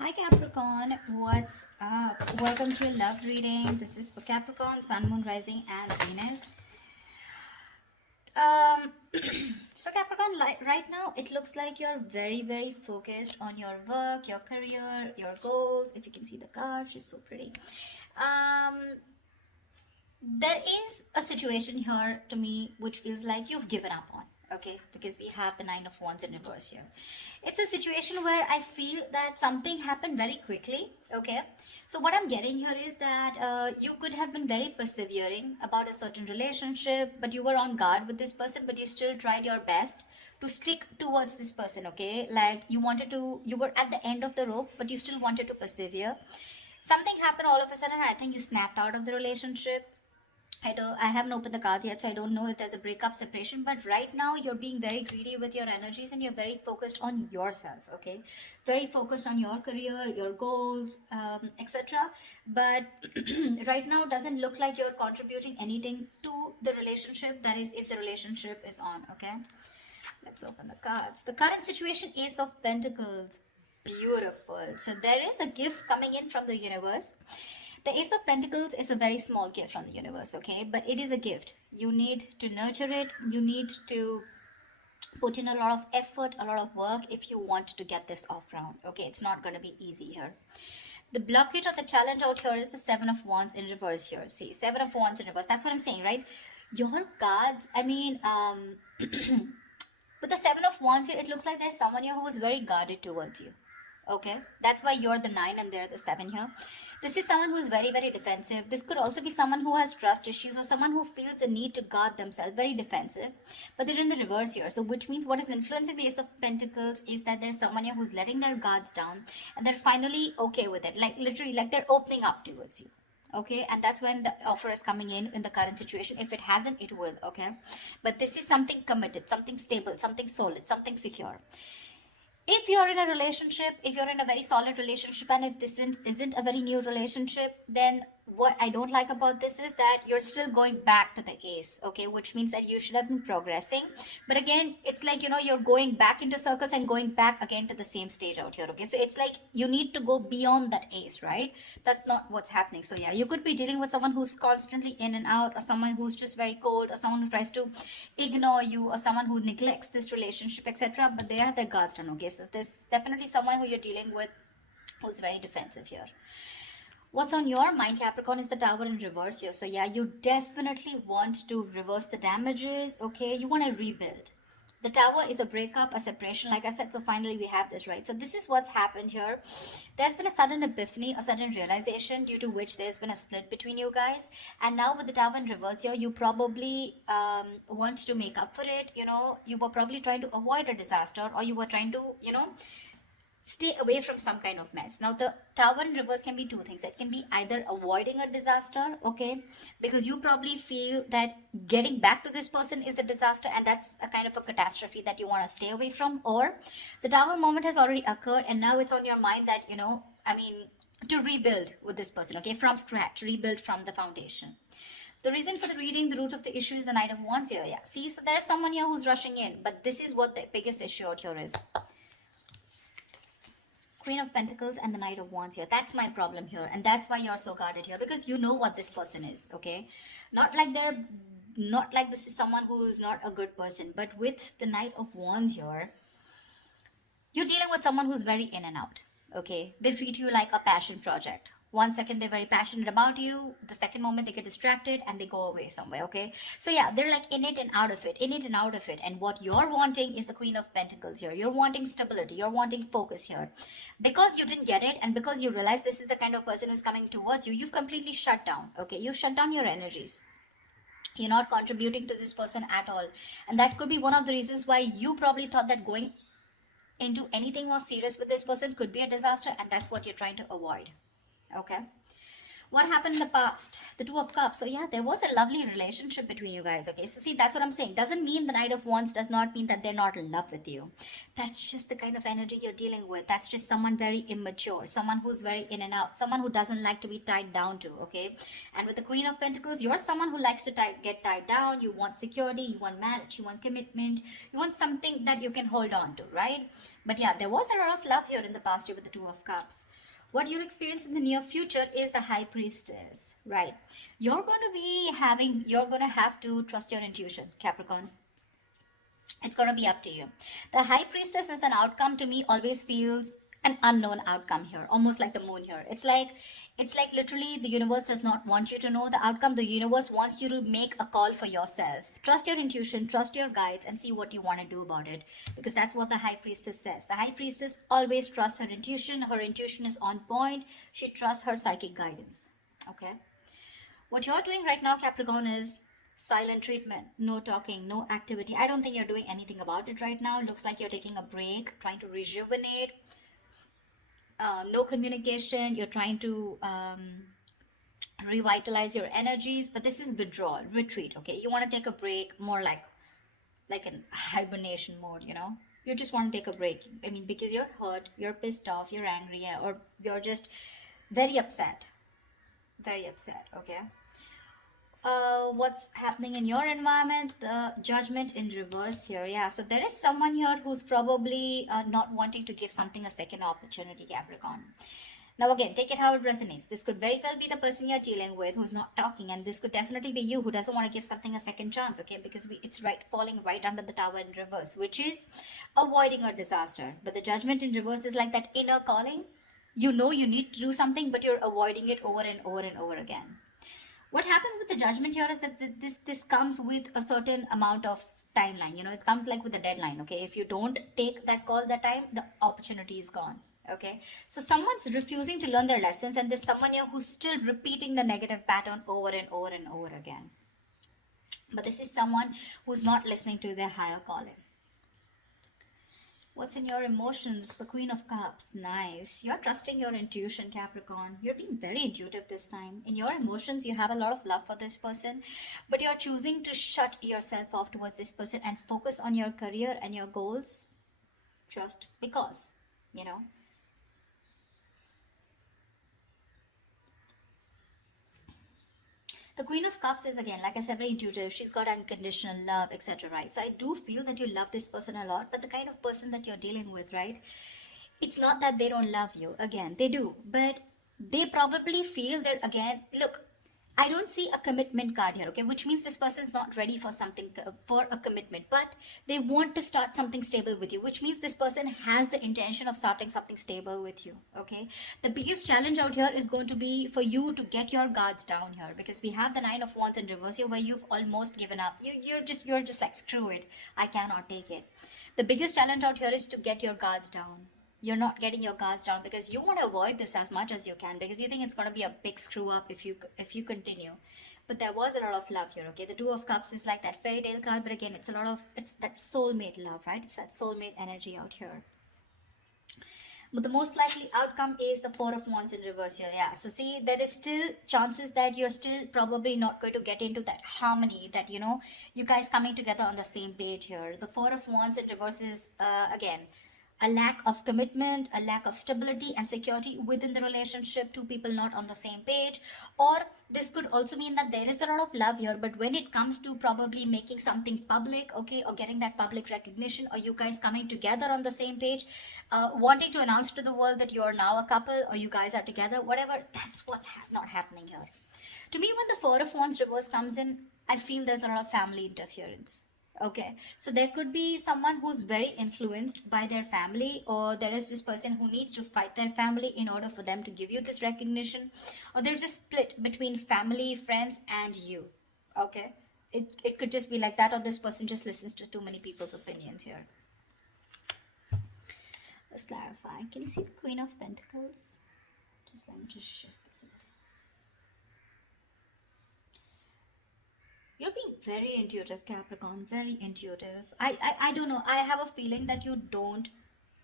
Hi Capricorn, what's up? Welcome to your love reading. This is for Capricorn, Sun, Moon, Rising, and Venus. Um, so Capricorn, right now, it looks like you're very focused on your work, your career, your goals. If you can see the card, she's so pretty. Um, there is a situation here to me which feels like you've given up on, okay, because we have the Nine of Wands in reverse here. It's a situation where I feel that something happened very quickly, okay. So what I'm getting here is that you could have been very persevering about a certain relationship, but you were on guard with this person, but you still tried your best to stick towards this person, okay. Like you were at the end of the rope, but you still wanted to persevere. Something happened all of a sudden. I think you snapped out of the relationship. I haven't opened the cards yet, so I don't know if there's a breakup, separation. But right now, you're being very greedy with your energies, and you're very focused on yourself. Okay, very focused on your career, your goals, etc. But right now, doesn't look like you're contributing anything to the relationship. That is, if the relationship is on. Okay, let's open the cards. The current situation: Ace of Pentacles. Beautiful. So there is a gift coming in from the universe. The Ace of Pentacles is a very small gift from the universe, okay? But it is a gift. You need to nurture it. You need to put in a lot of effort, a lot of work if you want to get this off round, okay? It's not going to be easy here. The blockage or the challenge out here is the Seven of Wands in reverse here. See, Seven of Wands in reverse. That's what I'm saying, right? Your cards, I mean, with the Seven of Wands here, it looks like there's someone here who is very guarded towards you. Okay, that's why you're the 9 and they're the 7 here. This is someone who is very defensive. This could also be someone who has trust issues, or someone who feels the need to guard themselves, very defensive, but they're in the reverse here. So which means what is influencing the Ace of Pentacles is that there's someone here who's letting their guards down, and they're finally okay with it, like literally, like they're opening up towards you. Okay, and that's when the offer is coming in the current situation. If it hasn't, it will. Okay, but this is something committed, something stable, something solid, something secure. If you're in a relationship, if you're in a very solid relationship, and if this isn't a very new relationship, then what I don't like about this is that you're still going back to the ace, okay, which means that you should have been progressing. But again, it's like, you're going back into circles and going back again to the same stage out here, okay. So it's like you need to go beyond that ace, right? That's not what's happening. So yeah, you could be dealing with someone who's constantly in and out, or someone who's just very cold, or someone who tries to ignore you, or someone who neglects this relationship, etc. But they have their guards down, okay. So there's definitely someone who you're dealing with who's very defensive here. What's on your mind, Capricorn, is the Tower in reverse here. So yeah, you definitely want to reverse the damages, okay? You want to rebuild. The Tower is a breakup, a separation, like I said. So finally we have this, right? So this is what's happened here. There's been a sudden epiphany, a sudden realization, due to which there's been a split between you guys. And now with the Tower in reverse here, you probably want to make up for it. You were probably trying to avoid a disaster, or you were trying to, stay away from some kind of mess. Now the Tower in reverse can be two things. It can be either avoiding a disaster, okay, because you probably feel that getting back to this person is the disaster, and that's a kind of a catastrophe that you want to stay away from. Or the Tower moment has already occurred, and now it's on your mind that, to rebuild with this person, okay, from scratch, rebuild from the foundation. The reason for the reading, the root of the issue, is the Knight of Wands here. Yeah, see, so there's someone here who's rushing in, but this is what the biggest issue out here is. Queen of Pentacles and the Knight of Wands here. That's my problem here, and that's why you're so guarded here, because you know what this person is, okay? Not like this is someone who's not a good person, but with the Knight of Wands here, you're dealing with someone who's very in and out, okay? They treat you like a passion project. 1 second they're very passionate about you, the second moment they get distracted and they go away somewhere, okay? So yeah, they're like in it and out of it, in it and out of it. And what you're wanting is the Queen of Pentacles here. You're wanting stability, you're wanting focus here. Because you didn't get it, and because you realize this is the kind of person who's coming towards you, you've completely shut down, okay? You've shut down your energies. You're not contributing to this person at all. And that could be one of the reasons why you probably thought that going into anything more serious with this person could be a disaster, and that's what you're trying to avoid. Okay. What happened in the past? The Two of Cups. So yeah, there was a lovely relationship between you guys. Okay, so see, that's what I'm saying. Doesn't mean the Knight of Wands does not mean that they're not in love with you. That's just the kind of energy you're dealing with. That's just someone very immature, someone who's very in and out, someone who doesn't like to be tied down to. Okay, and with the Queen of Pentacles, you're someone who likes to get tied down. You want security, you want marriage, you want commitment, you want something that you can hold on to, right? But yeah, there was a lot of love here in the past year with the Two of Cups. What you'll experience in the near future is the High Priestess, right? You're going to have to trust your intuition, Capricorn. It's going to be up to you. The High Priestess is an outcome, to me always feels an unknown outcome here, almost like the moon here. It's like literally the universe does not want you to know the outcome. The universe wants you to make a call for yourself. Trust your intuition, trust your guides, and see what you want to do about it, because that's what the High Priestess says. The High Priestess always trusts her intuition. Her intuition is on point. She trusts her psychic guidance. Okay, what you're doing right now, Capricorn, is silent treatment. No talking, no activity. I don't think you're doing anything about it right now. It looks like you're taking a break, trying to rejuvenate. No communication. You're trying to revitalize your energies, but this is withdrawal, retreat. Okay, you want to take a break, more like an hibernation mode. You just want to take a break. I mean, because you're hurt, you're pissed off, you're angry, or you're just very upset, very upset. Okay, what's happening in your environment? The Judgment in reverse here. Yeah, so there is someone here who's probably not wanting to give something a second opportunity, Capricorn. Now again, take it how it resonates. This could very well be the person you're dealing with who's not talking, and this could definitely be you who doesn't want to give something a second chance. Okay, because it's right falling right under the Tower in reverse, which is avoiding a disaster. But the Judgment in reverse is like that inner calling. You know you need to do something, but you're avoiding it over and over and over again. What happens with the Judgment here is that this comes with a certain amount of timeline. It comes like with a deadline. Okay, if you don't take that call that time, the opportunity is gone. Okay, so someone's refusing to learn their lessons, and there's someone here who's still repeating the negative pattern over and over and over again. But this is someone who's not listening to their higher calling. What's in your emotions? The Queen of Cups. Nice. You're trusting your intuition, Capricorn. You're being very intuitive this time. In your emotions, you have a lot of love for this person, but you're choosing to shut yourself off towards this person and focus on your career and your goals just because, The Queen of Cups is, again, like I said, very intuitive. She's got unconditional love, etc. Right? So I do feel that you love this person a lot, but the kind of person that you're dealing with, right? It's not that they don't love you. Again, they do, but they probably feel that, again, look, I don't see a commitment card here, okay, which means this person is not ready for something, for a commitment, but they want to start something stable with you, which means this person has the intention of starting something stable with you. Okay, the biggest challenge out here is going to be for you to get your guards down here, because we have the Nine of Wands in reverse here, where you've almost given up. You're just like, screw it, I cannot take it. The biggest challenge out here is to get your guards down. You're not getting your guards down because you want to avoid this as much as you can, because you think it's going to be a big screw up if you continue. But there was a lot of love here. Okay, the Two of Cups is like that fairy tale card, but again, it's that soulmate love, right? It's that soulmate energy out here. But the most likely outcome is the Four of Wands in reverse here. Yeah, so see, there is still chances that you're still probably not going to get into that harmony, that you guys coming together on the same page here. The Four of Wands in reverse is again a lack of commitment, a lack of stability and security within the relationship, two people not on the same page. Or this could also mean that there is a lot of love here, but when it comes to probably making something public, okay, or getting that public recognition, or you guys coming together on the same page, wanting to announce to the world that you're now a couple, or you guys are together, whatever, that's what's not happening here. To me, when the Four of Wands reverse comes in, I feel there's a lot of family interference. Okay, so there could be someone who's very influenced by their family, or there is this person who needs to fight their family in order for them to give you this recognition, or there's a split between family, friends, and you. Okay, it could just be like that, or this person just listens to too many people's opinions here. Let's clarify. Can you see the Queen of Pentacles? Let me just shift this a bit. You're being very intuitive, Capricorn, very intuitive. I don't know. I have a feeling that you don't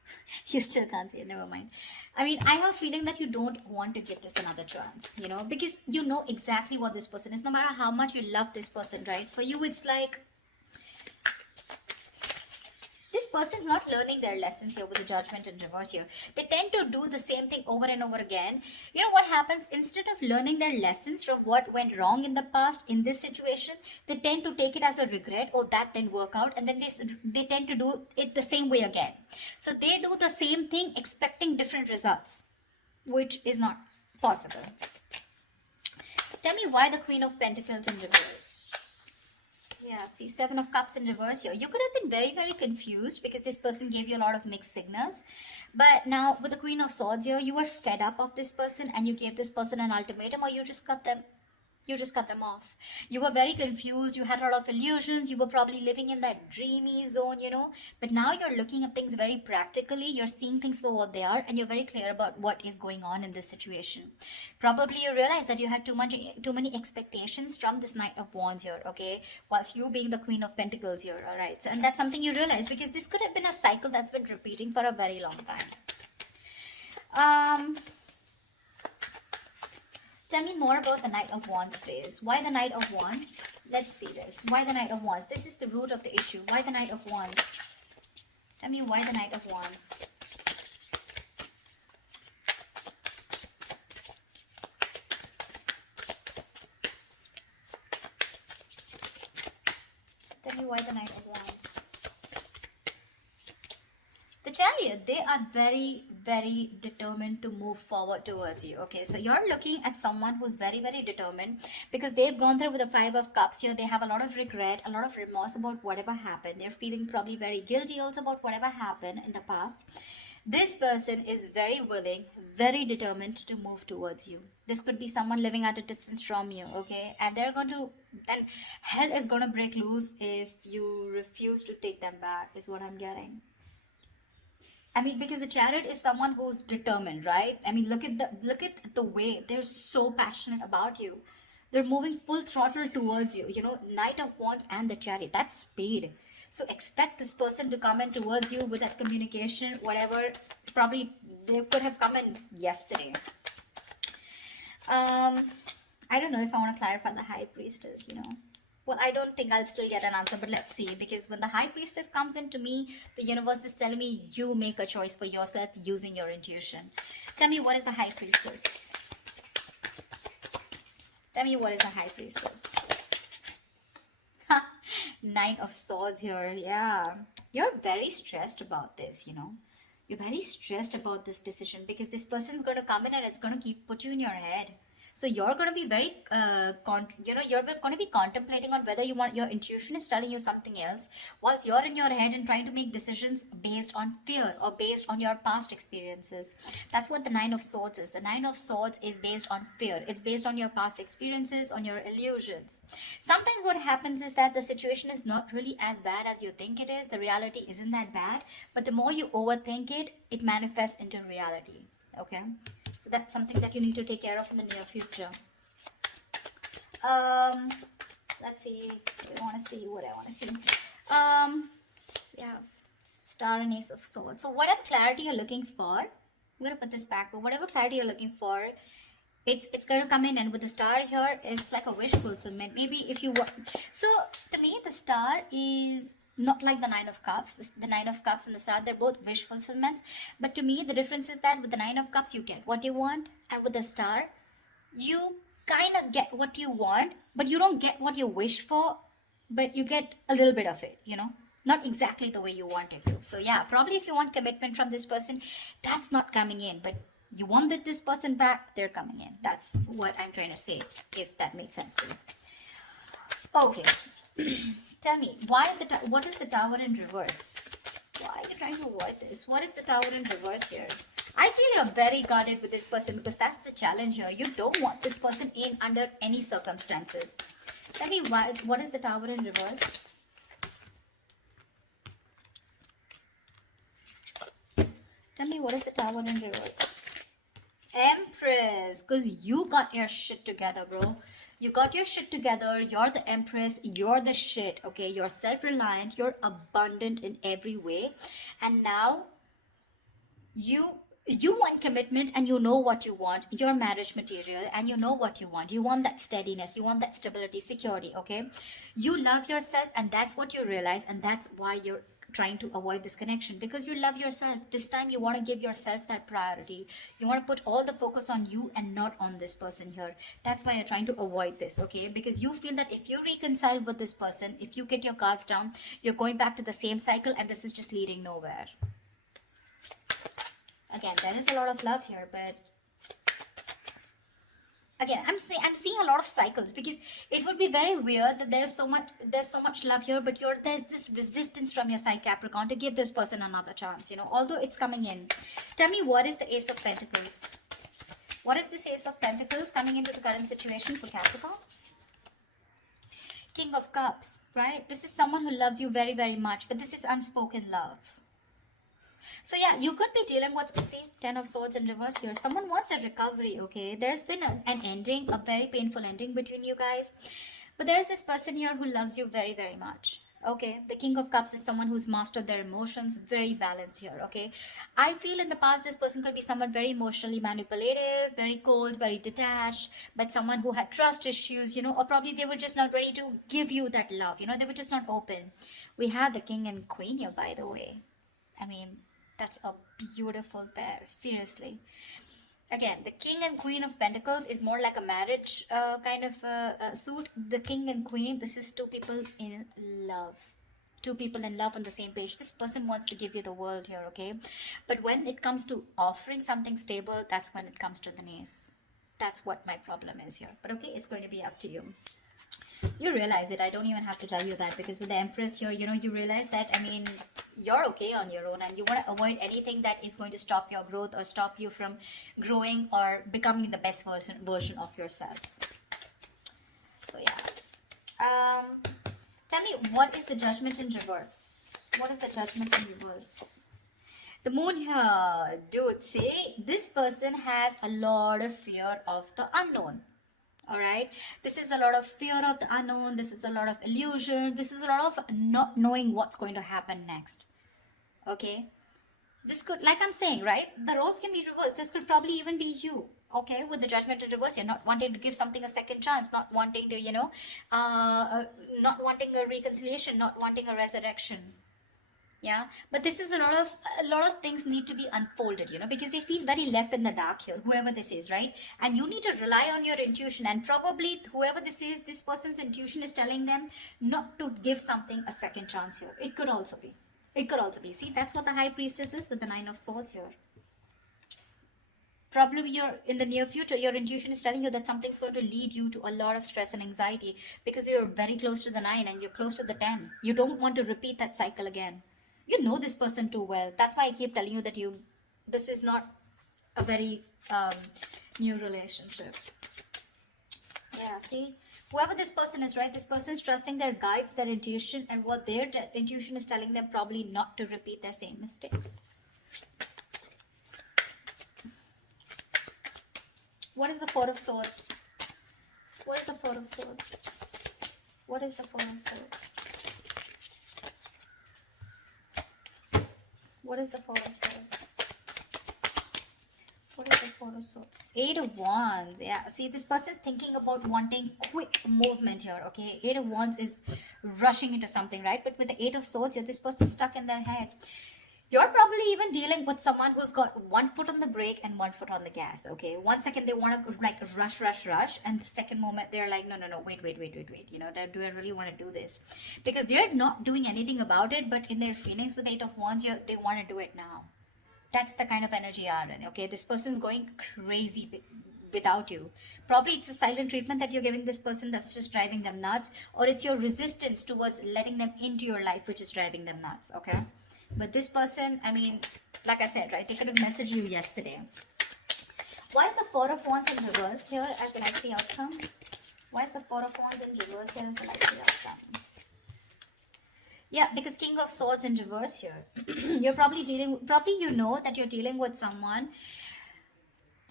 You still can't see it, never mind. I mean, I have a feeling that you don't want to give this another chance, you know, because you know exactly what this person is. No matter how much you love this person, right? For you, it's like this person's not learning their lessons here with the judgment in reverse here. They tend to do the same thing over and over again. You know what happens? Instead of learning their lessons from what went wrong in the past in this situation, they tend to take it as a regret. Oh, that didn't work out. And then they tend to do it the same way again. So they do the same thing expecting different results, which is not possible. Tell me why the Queen of Pentacles in reverse. Yeah, see, Seven of Cups in reverse here. You could have been very, very confused because this person gave you a lot of mixed signals. But now with the Queen of Swords here, you were fed up of this person and you gave this person an ultimatum, or you just cut them off. You were very confused. You had a lot of illusions. You were probably living in that dreamy zone, you know. But now you're looking at things very practically. You're seeing things for what they are, and you're very clear about what is going on in this situation. Probably you realize that you had too many expectations from this Knight of Wands here, okay? Whilst you being the Queen of Pentacles here, all right? So, and that's something you realize because this could have been a cycle that's been repeating for a very long time. Tell me more about the Knight of Wands, please. Why the Knight of Wands? Let's see this. Why the Knight of Wands? This is the root of the issue. Why the Knight of Wands? Tell me why the Knight of Wands. Tell me why the Knight of Wands. The Chariot, they are very, very determined to move forward towards you. Okay, so you're looking at someone who's very, very determined because they've gone through with the Five of Cups here. They have a lot of regret, a lot of remorse about whatever happened. They're feeling probably very guilty also about whatever happened in the past. This person is very willing, very determined to move towards you. This could be someone living at a distance from you, okay? And hell is going to break loose if you refuse to take them back, is what I'm getting. I mean, because the Chariot is someone who's determined, right? I mean, look at the way they're so passionate about you. They're moving full throttle towards you. You know, Knight of Wands and the Chariot, that's speed. So expect this person to come in towards you with that communication, whatever. Probably they could have come in yesterday. I don't know if I want to clarify the High Priestess, you know. Well, I don't think I'll still get an answer, but let's see. Because when the High Priestess comes into me, the universe is telling me you make a choice for yourself using your intuition. Tell me, what is the High Priestess? Tell me, what is the High Priestess? Knight of Swords here. Yeah. You're very stressed about this, you know. You're very stressed about this decision because this person's going to come in and it's going to put you in your head. So you're going to be very, you're going to be contemplating on whether your intuition is telling you something else, whilst you're in your head and trying to make decisions based on fear or based on your past experiences. That's what the Nine of Swords is. The Nine of Swords is based on fear. It's based on your past experiences, on your illusions. Sometimes what happens is that the situation is not really as bad as you think it is. The reality isn't that bad, but the more you overthink it, it manifests into reality. Okay? So that's something that you need to take care of in the near future. Let's see. I want to see what I want to see. Yeah. Star and Ace of Swords. So whatever clarity you're looking for, I'm going to put this back, but whatever clarity you're looking for, it's going to come in. And with the star here, it's like a wish fulfillment. Maybe if you want. So to me, the star is not like the Nine of Cups. The Nine of Cups and the Star, they're both wish fulfillments. But to me, the difference is that with the Nine of Cups, you get what you want. And with the Star, you kind of get what you want, but you don't get what you wish for, but you get a little bit of it, you know. Not exactly the way you want it to. So yeah, probably if you want commitment from this person, that's not coming in. But you want this person back, they're coming in. That's what I'm trying to say, if that makes sense to you. Okay. Tell me, what is the Tower in reverse? Why are you trying to avoid this? What is the Tower in reverse here? I feel you're very guarded with this person because that's the challenge here. You don't want this person in under any circumstances. Tell me, what is the Tower in reverse? Tell me, what is the Tower in reverse? Empress, because you got your shit together, bro. You got your shit together. You're the Empress. You're the shit, okay? You're self-reliant. You're abundant in every way. And now, You want commitment, and you know what you want. Your marriage material, and you know what you want. You want that steadiness, you want that stability, security. Okay, you love yourself, and that's what you realize, and that's why you're trying to avoid this connection, because you love yourself. This time you want to give yourself that priority. You want to put all the focus on you and not on this person here. That's why you're trying to avoid this. Okay, because you feel that if you reconcile with this person, if you get your cards down, you're going back to the same cycle, and this is just leading nowhere. Again, there is a lot of love here, but again, I'm seeing a lot of cycles, because it would be very weird that there's so much love here, but there's this resistance from your side, Capricorn, to give this person another chance, although it's coming in. Tell me, what is the Ace of Pentacles? What is this Ace of Pentacles coming into the current situation for Capricorn? King of Cups, right? This is someone who loves you very, very much, but this is unspoken love. So yeah, you could be dealing with, see, Ten of Swords in reverse here. Someone wants a recovery, okay? There's been an ending, a very painful ending between you guys. But there's this person here who loves you very, very much. Okay, the King of Cups is someone who's mastered their emotions, very balanced here, okay? I feel in the past this person could be someone very emotionally manipulative, very cold, very detached, but someone who had trust issues, or probably they were just not ready to give you that love, they were just not open. We have the King and Queen here, by the way. I mean, that's a beautiful pair, seriously. Again, the King and Queen of Pentacles is more like a marriage kind of suit. The King and Queen, this is two people in love. Two people in love on the same page. This person wants to give you the world here, okay? But when it comes to offering something stable, that's when it comes to the knees. That's what my problem is here. But okay, it's going to be up to you. You realize it. I don't even have to tell you that, because with the Empress here, you realize that, I mean, you're okay on your own, and you want to avoid anything that is going to stop your growth or stop you from growing or becoming the best version of yourself. So yeah. Tell me, what is the Judgment in reverse? What is the Judgment in reverse? The Moon here, dude, see, this person has a lot of fear of the unknown. All right, this is a lot of fear of the unknown. This is a lot of illusions. This is a lot of not knowing what's going to happen next. Okay, this could, like I'm saying, right, the roles can be reversed. This could probably even be you. Okay, with the Judgment in reverse, you're not wanting to give something a second chance, not wanting to, not wanting a reconciliation, not wanting a resurrection. Yeah, but this is a lot of things need to be unfolded, because they feel very left in the dark here, whoever this is, right? And you need to rely on your intuition, and probably whoever this is, this person's intuition is telling them not to give something a second chance here. It could also be. See, that's what the High Priestess is with the Nine of Swords here. Probably you're in the near future, your intuition is telling you that something's going to lead you to a lot of stress and anxiety, because you're very close to the 9 and you're close to the 10. You don't want to repeat that cycle again. You know this person too well. That's why I keep telling you that this is not a very new relationship. Yeah, see, whoever this person is, right, this person is trusting their guides, their intuition, and what their intuition is telling them, probably not to repeat their same mistakes. What is the Four of Swords? What is the Four of Swords? What is the Four of Swords? What is the Four of Swords? What is the Four of Swords? Eight of Wands. Yeah, see, this person is thinking about wanting quick movement here, okay? Eight of Wands is rushing into something, right? But with the Eight of Swords here, this person's stuck in their head. You're probably even dealing with someone who's got one foot on the brake and one foot on the gas, okay? 1 second they want to like rush, and the second moment they're like, no, wait. Do I really want to do this? Because they're not doing anything about it, but in their feelings with Eight of Wands, they want to do it now. That's the kind of energy you are in, okay? This person's going crazy without you. Probably it's a silent treatment that you're giving this person that's just driving them nuts, or it's your resistance towards letting them into your life which is driving them nuts, okay? But this person, I mean, like I said, right, they could have messaged you yesterday. Why is the Four of Wands in reverse here as the likely outcome? Why is the Four of Wands in reverse here as the likely outcome? Yeah, because King of Swords in reverse here. You're probably you know that you're dealing with someone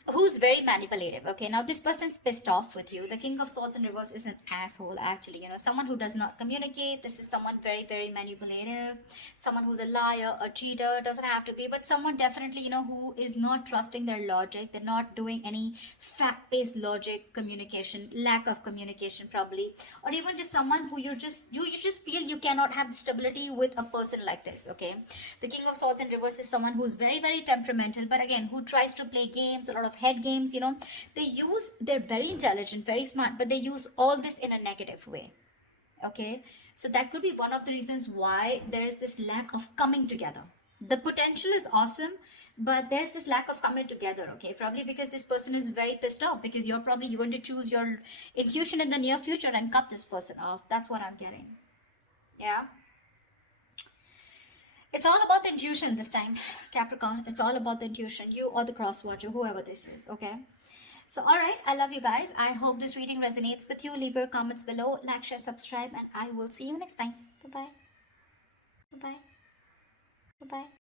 who's very manipulative. Okay, now this person's pissed off with you. The King of Swords in reverse is an asshole, actually. Someone who does not communicate. This is someone very, very manipulative, someone who's a liar, a cheater. Doesn't have to be, but someone definitely, who is not trusting their logic. They're not doing any fact-based logic communication, lack of communication probably, or even just someone who you just feel you cannot have the stability with a person like this. Okay, the King of Swords in reverse is someone who's very, very temperamental, but again, who tries to play games, a lot of head games. They're very intelligent, very smart, but they use all this in a negative way. Okay, so that could be one of the reasons why there is this lack of coming together. The potential is awesome, but there's this lack of coming together. Okay, probably because this person is very pissed off, because you're probably going to choose your intuition in the near future and cut this person off. That's what I'm getting. Yeah, it's all about the intuition this time, Capricorn. It's all about the intuition, you or the cross watcher, whoever this is. Okay, so all right, I love you guys. I hope this reading resonates with you. Leave your comments below, like, share, subscribe, and I will see you next time. Bye bye. Bye bye. Bye bye.